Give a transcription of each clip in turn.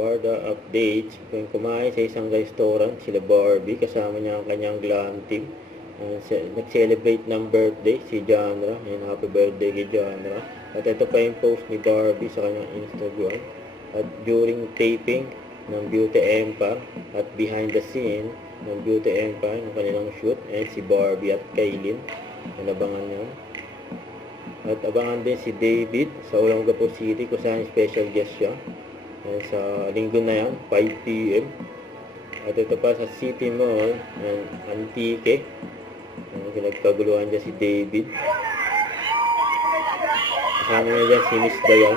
Barda updates. Kung kumain sa isang restaurant, sila Barbie, kasama niya ang kanyang glam team. Nag-celebrate ng birthday si Genre. Ayan, happy birthday kay Genre. At ito pa yung post ni Barbie sa kanyang Instagram. At during taping ng Beauty Empire at behind the scene ng Beauty Empire ng kanilang shoot, si Barbie at Kaylin. Abangan nyo. At abangan din si David sa Olongapo City kung saan special guest siya. Sa linggo na yan, 5 p.m. At ito pa sa City Mall ng Antique. Pinagkaguluhan dyan si David. Kasama niya dyan si Miss Dayan.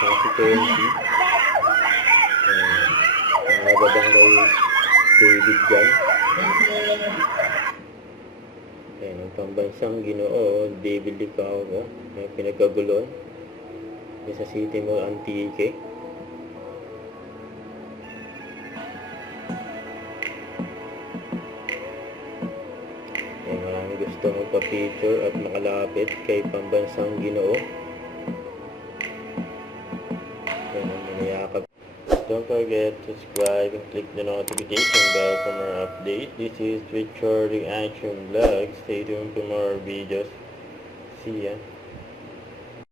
Saka si Kenzie. Nagabang kay David dyan. Ayan, ang pambansang Ginoo, David Licao. May pinagkaguluhan. Sa City Mall Antique. Maraming gusto magpa-picture at makalapit kay pambansang Ginoo. Don't forget to subscribe and click the notification bell for more updates. This is Richard Action Vlog. Stay tuned for more videos. See ya.